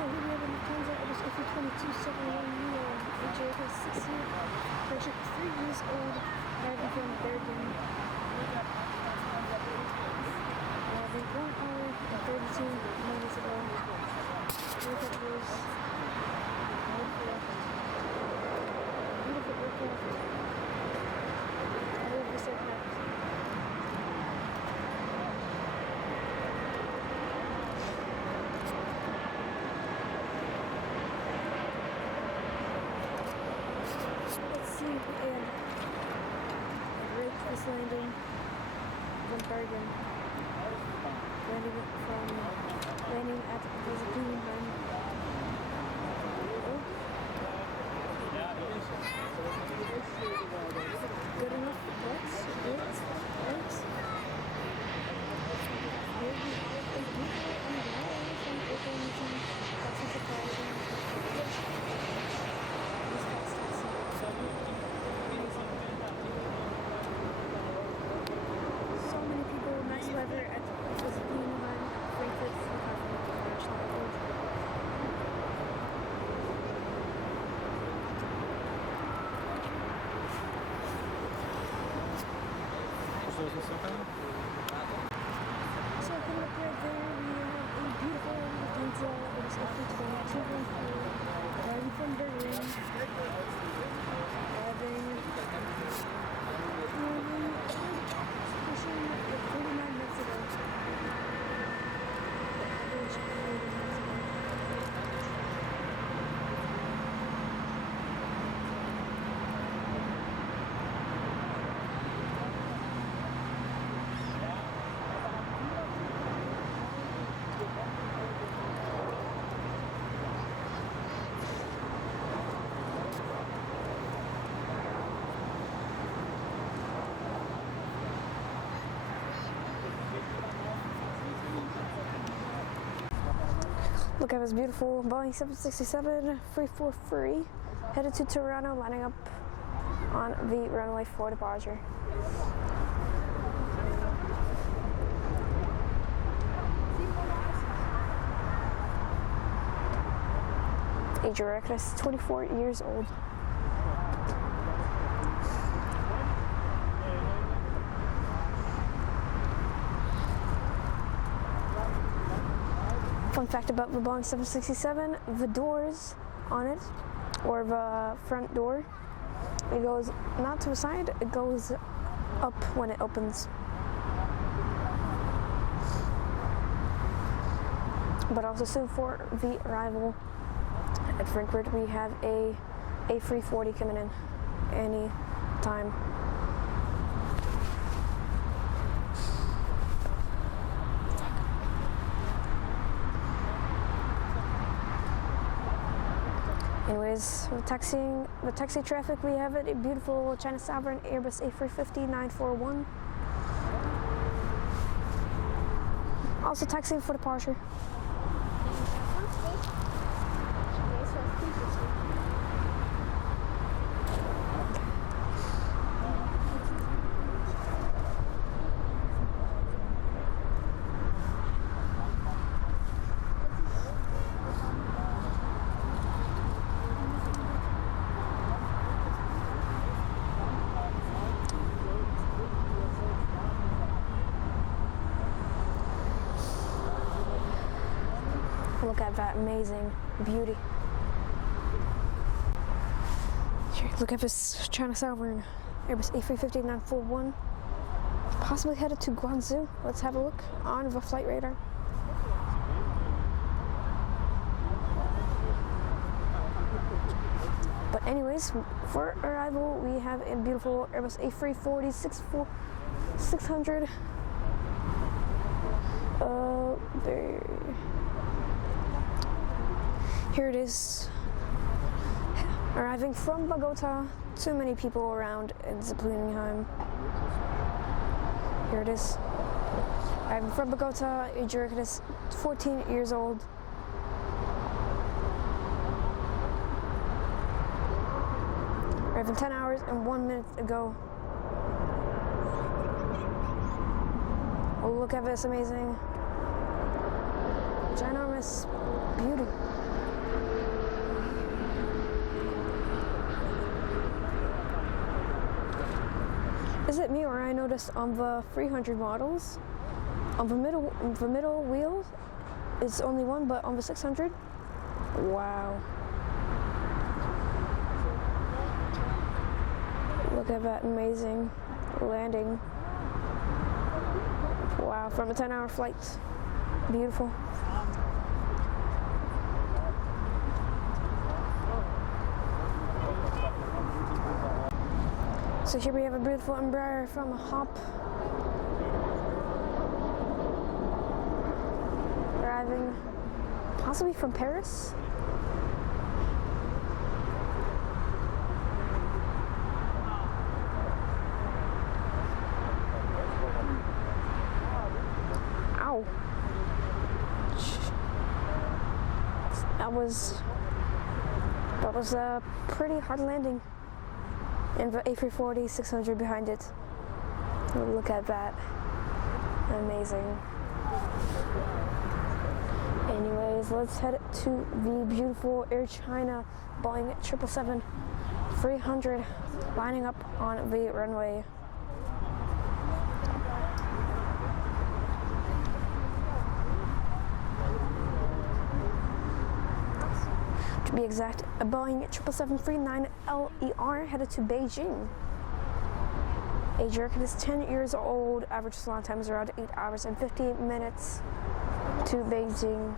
So here we have in the Lufthansa Airbus A320-271neo, AJ 60, French 3 years old, arriving from Bergen. Arriving 1 hour and 32 minutes ago. Look at this. Beautiful aircraft. I love this aircraft. And great this landing from Bergen, landing at the Guggenheim. Good enough, let's so many people, nice weather at the Guggenheim, Frankfurt, International Airport. So coming up right there, we have a beautiful Lufthansa Airbus A320-214, arriving from Berlin, pushing 49 minutes ago. Average 49 minutes ago. Look at this beautiful Boeing 767 free, headed to Toronto, lining up on the runway for departure. Age of record is 24 years old. Fun fact about the Boeing 767, the doors on it, or the front door, it goes not to the side, it goes up when it opens. But also soon for the arrival at Frankfurt, we have a A340 coming in any time. Anyways, the taxi traffic, we have it, a beautiful China Southern Airbus A350-941. Also taxiing for departure. Look at that amazing beauty. Here, look at this China Southern Airbus A350-941, possibly headed to Guangzhou. Let's have a look on the flight radar. But anyways, for arrival, we have a beautiful Airbus A340-600. Here it is, arriving from Bogota. Too many people around in Guggenheim. Here it is, arriving from Bogota. Age is 14 years old. Arriving 10 hours and 1 minute ago. Oh, look at this amazing, ginormous beauty. Is it me, or I noticed on the 300 models, on the middle wheel, it's only one, but on the 600, wow. Look at that amazing landing. Wow, from a 10-hour flight. Beautiful. So here we have a beautiful Embraer from Hop. Arriving possibly from Paris. Ow. That was a pretty hard landing. And the A340 600 behind it. Look at that. Amazing. Anyways, let's head to the beautiful Air China Boeing 777-300 lining up on the runway. To be exact, a Boeing 777-39LER headed to Beijing. Age record is 10 years old. Average flight time is around 8 hours and 50 minutes to Beijing.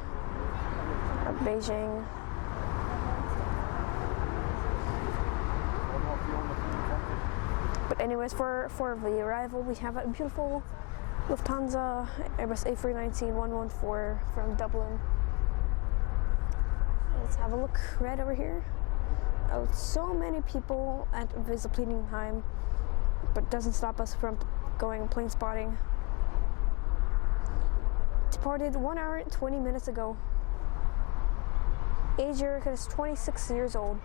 But anyways, for the arrival, we have a beautiful Lufthansa Airbus A319-114 from Dublin. Let's have a look right over here. Oh, so many people at visa pleading time, but doesn't stop us from going plane spotting. Departed 1 hour and 20 minutes ago. Age record is 26 years old.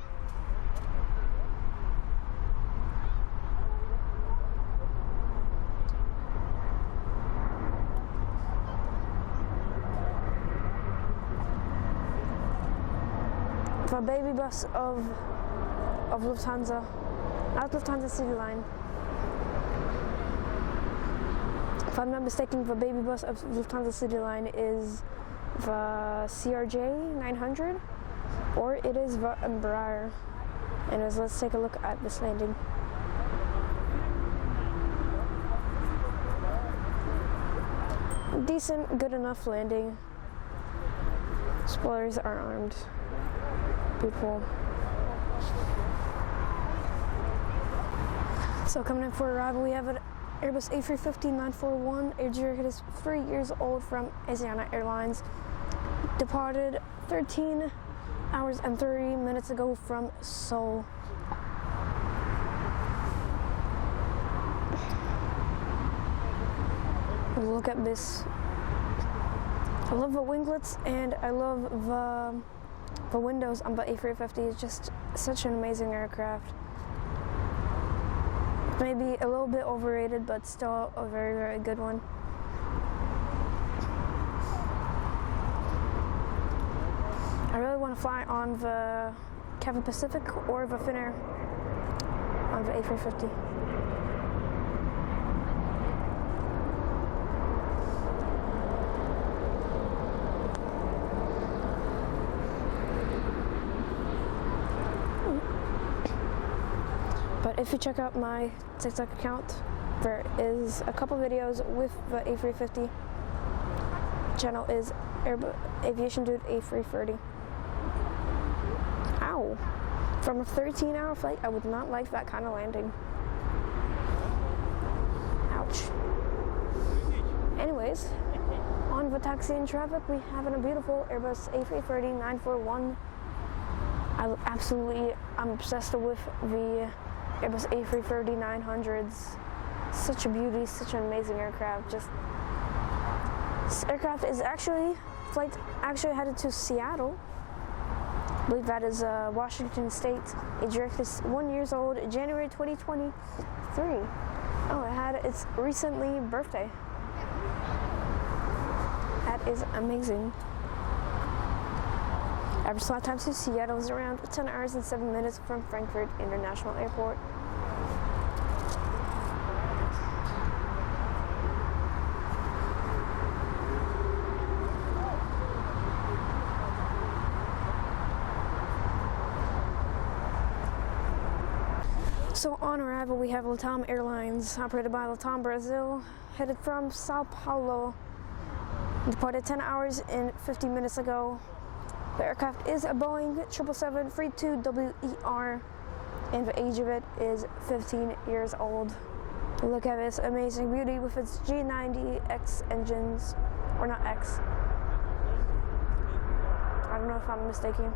The baby bus of Lufthansa, not Lufthansa City Line. If I'm not mistaken, the baby bus of Lufthansa City Line is the CRJ 900, or it is the Embraer. Anyways, let's take a look at this landing. Decent, good enough landing. Spoilers are armed. Beautiful. So coming in for arrival, we have an Airbus A350-941. Age record is 3 years old from Asiana Airlines. Departed 13 hours and 30 minutes ago from Seoul. Look at this. I love the winglets and I love the windows on the A350. It's just such an amazing aircraft. Maybe a little bit overrated, but still a very, very good one. I really want to fly on the Cathay Pacific or the Finnair on the A350. But if you check out my TikTok account, there is a couple videos with the A350. Channel is Aviation Dude A330. Ow! From a 13-hour flight, I would not like that kind of landing. Ouch. Anyways, on the taxi in traffic, we have a beautiful Airbus A330-941. I'm obsessed with the Airbus A330-900s. Such a beauty, such an amazing aircraft. This aircraft is flight headed to Seattle. I believe that is Washington State. Age record is 1 year old, January 2023. Oh, it had its recently birthday. That is amazing. Average flight time to Seattle is around 10 hours and 7 minutes from Frankfurt International Airport. So on arrival, we have LATAM Airlines, operated by LATAM Brazil, headed from Sao Paulo. Departed 10 hours and 50 minutes ago. The aircraft is a Boeing 777-32WER, and the age of it is 15 years old. Look at this amazing beauty with its G90X engines, or not X. I don't know if I'm mistaken.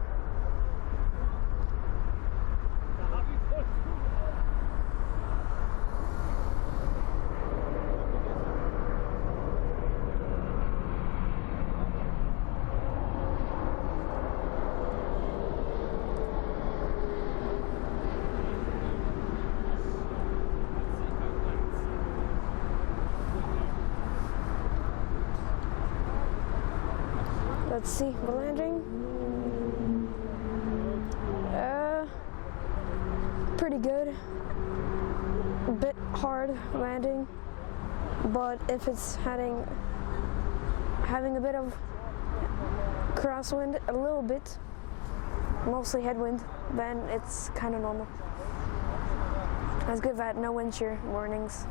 Let's see, the landing. Pretty good. A bit hard landing, but if it's having a bit of crosswind, a little bit, mostly headwind, then it's kind of normal. Let's give that no wind shear warnings.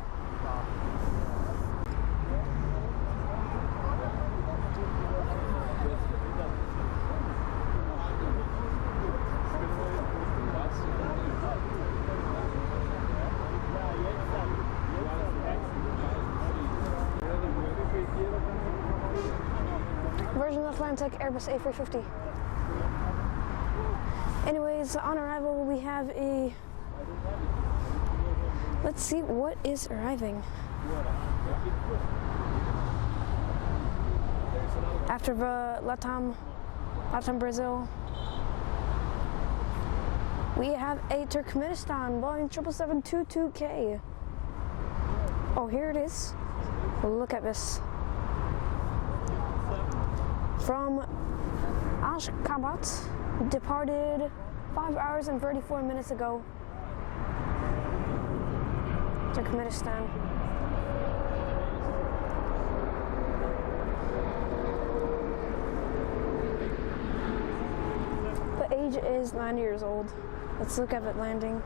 Virgin Atlantic Airbus A350. Anyways, on arrival we have a... Let's see what is arriving. After the LATAM Brazil, we have a Turkmenistan Boeing 777-22K. Oh, here it is. Look at this. From Ashgabat, departed 5 hours and 34 minutes ago. Turkmenistan. The age is 9 years old. Let's look at it landing.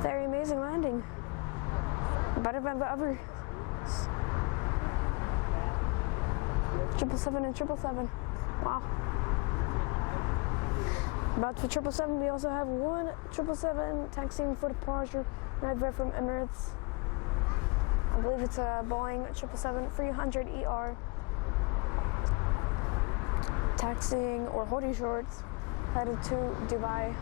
Very amazing landing. Better than the other 777 and 777. Wow. About the 777, we also have one 777 taxiing for departure right there from Emirates. I believe it's a Boeing 777-300ER. Taxiing or holding short, headed to Dubai.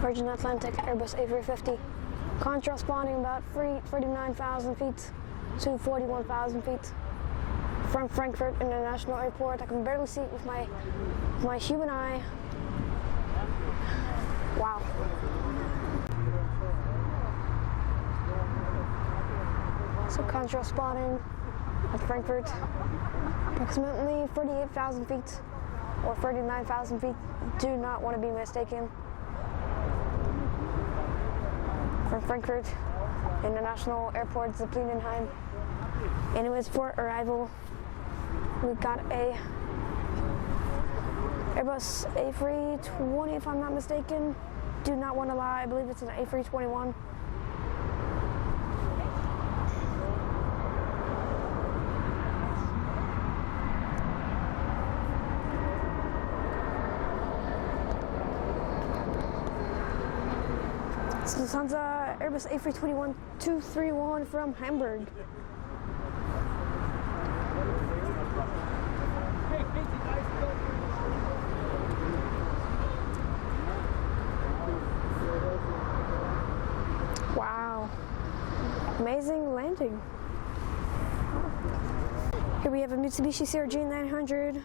Virgin Atlantic Airbus A350, contrast spawning about 39,000 feet to 41,000 feet from Frankfurt International Airport. I can barely see it with my human eye. Wow. So contrast spawning at Frankfurt, approximately 38,000 feet or 39,000 feet. Do not want to be mistaken. From Frankfurt International Airport, Zeppelinenheim. Anyways, for arrival, we got a Airbus A320, if I'm not mistaken. Do not want to lie, I believe it's an A321. It's Lufthansa Airbus A321-231 from Hamburg. Wow, amazing landing. Here we have a Mitsubishi CRJ-900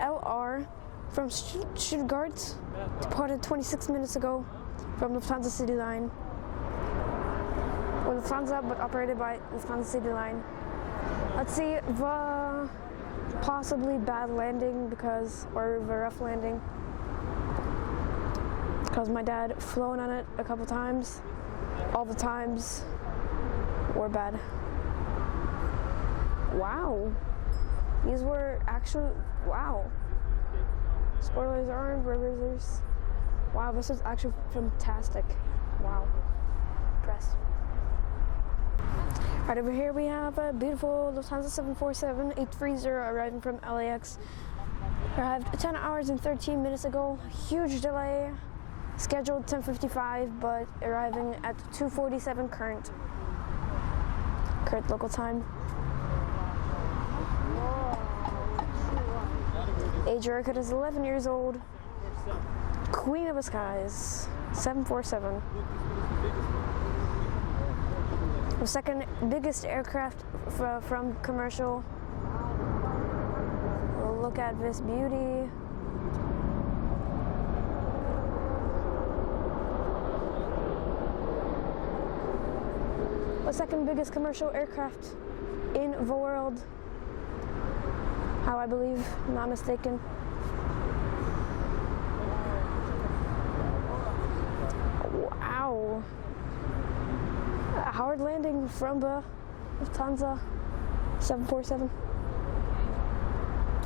LR from Stuttgart, departed 26 minutes ago from Lufthansa CityLine. Or Lufthansa, but operated by Lufthansa CityLine. Let's see the possibly bad landing or the rough landing. because my dad flown on it a couple times. All the times were bad. Wow. These were actually, wow. Spoilers aren't reversers. Wow, this is actually fantastic. Wow. Impressed. Right over here we have a beautiful Lufthansa 747-830 arriving from LAX. Arrived 10 hours and 13 minutes ago. Huge delay. Scheduled 10:55, but arriving at 2:47 current local time. Age record is 11 years old. Queen of the skies, 747. The second biggest aircraft from commercial. Look at this beauty. The second biggest commercial aircraft in the world. How I believe, I'm not mistaken. Wow. A hard landing from the Lufthansa 747.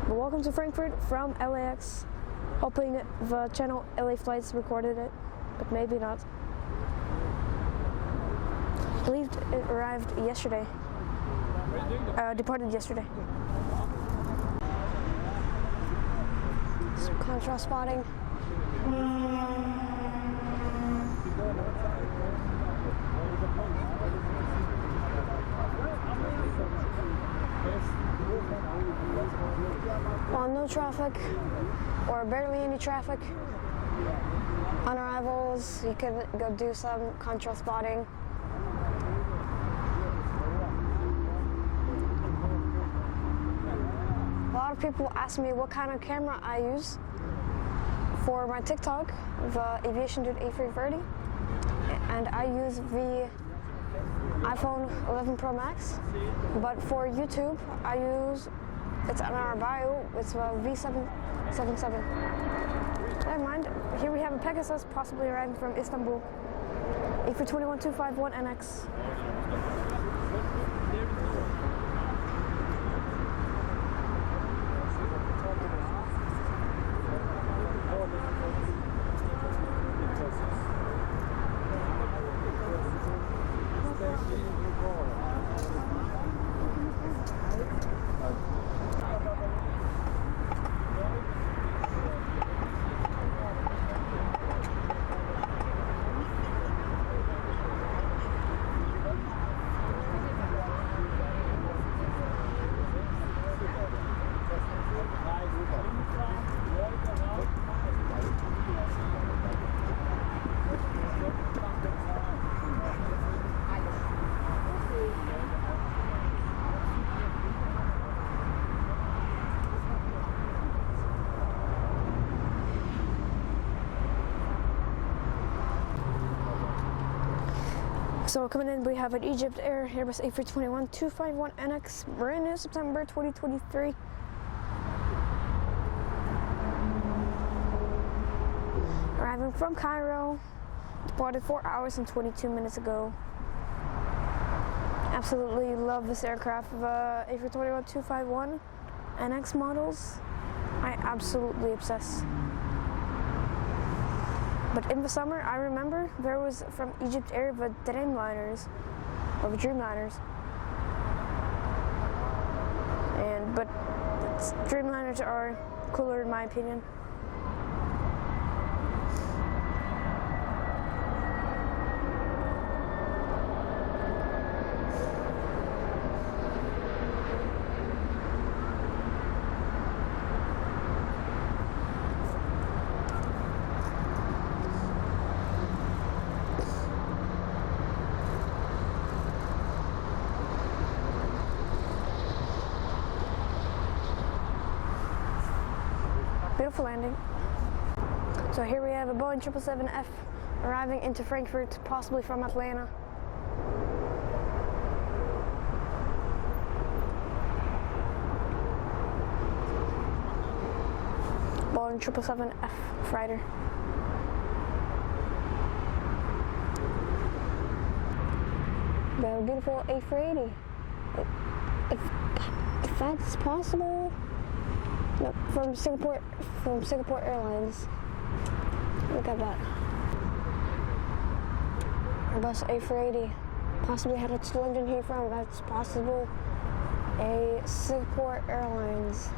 But welcome to Frankfurt from LAX. Hoping the channel LA Flights recorded it, but maybe not. I believe it arrived yesterday. Departed yesterday. Some contrast spotting. Well, no traffic, or barely any traffic. On arrivals, you could go do some contrast spotting. A lot of people ask me what kind of camera I use for my TikTok, the Aviation Dude A330, and I use the iPhone 11 Pro Max. But for YouTube, I use, it's on our bio, it's the V777. Never mind, here we have a Pegasus possibly arriving from Istanbul. A321-251NX. So coming in, we have an Egypt Air Airbus A321-251NX, brand new, September 2023. Arriving from Cairo, departed 4 hours and 22 minutes ago. Absolutely love this aircraft. The A321-251NX models, I absolutely obsess. But in the summer, I remember there was from Egypt Air the Dreamliners, or the Dreamliners. But Dreamliners are cooler in my opinion. Beautiful landing. So here we have a Boeing 777F arriving into Frankfurt, possibly from Atlanta. Boeing 777F freighter. The beautiful A380. If that's possible, no, from Singapore Airlines. Look at that. Airbus A380 possibly had its engine here from. That's possible. A Singapore Airlines.